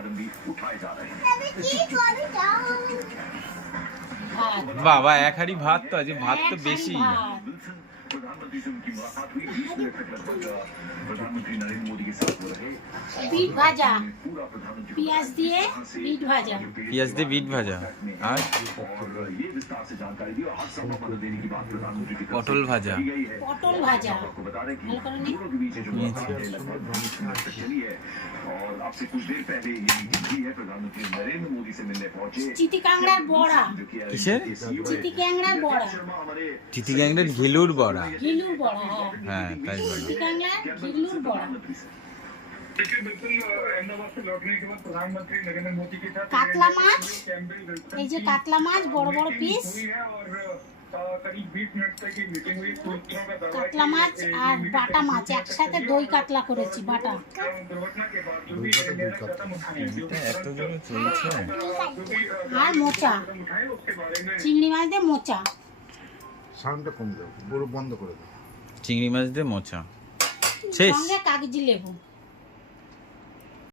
कदम भी उठाए जा रहे हैं। বাবা এক হাঁড়ি ভাত তো আজ ভাত তো বেশি प्रधानमंत्री से उनकी मुलाकात हुई 20 मिनट तक लगभग प्रधानमंत्री नरेंद्र मोदी के साथ हो रहे बीट भाजा पूरा प्रधानमंत्री পেঁয়াজ দিয়ে बीट भाजा পেঁয়াজ দিয়ে বিট ভাজা আর और ये विस्तार से जानकारी दी और हर संभव मदद देने की बात प्रधानमंत्री की तरफ পটল ভাজা की गई है। পটল ভাজা आपको बता दें कि ভালো করে নি। दोनों के बीच जो मुलाकात है लगभग 20 मिनट तक चली है और अब से कुछ देर पहले ये मीटिंग हुई है। प्रधानमंत्री नरेंद्र मोदी से मिलने पहुंचे চিতি কাংড়ার বড়া কিসের চিতি কাংড়ার বড়া চিতি গ্যাংয়ের ঘিলুর বড়া ঘিলুর বড়া হ্যাঁ হ্যাঁ তাই বলো চিতি কাংড়ার ঘিলুর বড়া देखिए बिल्कुल अहमदाबाद से लौटने के बाद प्रधानमंत्री नरेंद्र मोदी के साथ কাতলা মাছ कैंपबेल विल्सन এই যে কাতলা মাছ বড় বড় পিস हुई है और करीब 20 मिनट तक ये मीटिंग हुई। सूत्रों का दावा है কাতলা মাছ আর বাটা মাছ একসাথে দই কাতলা করেছি বাটা कि दुर्घटना के बाद जो भी कदम उठाए जो भी এত জোরে চলছে আর মোচা कदम उठाए उसके बारे में চিংড়ি মাছ দিয়ে মোচা সাউন্ডটা কম দাও পুরো বন্ধ করে দাও। চিংড়ি মাছ দিয়ে মোচা শেষ সঙ্গে কাগজি লেবু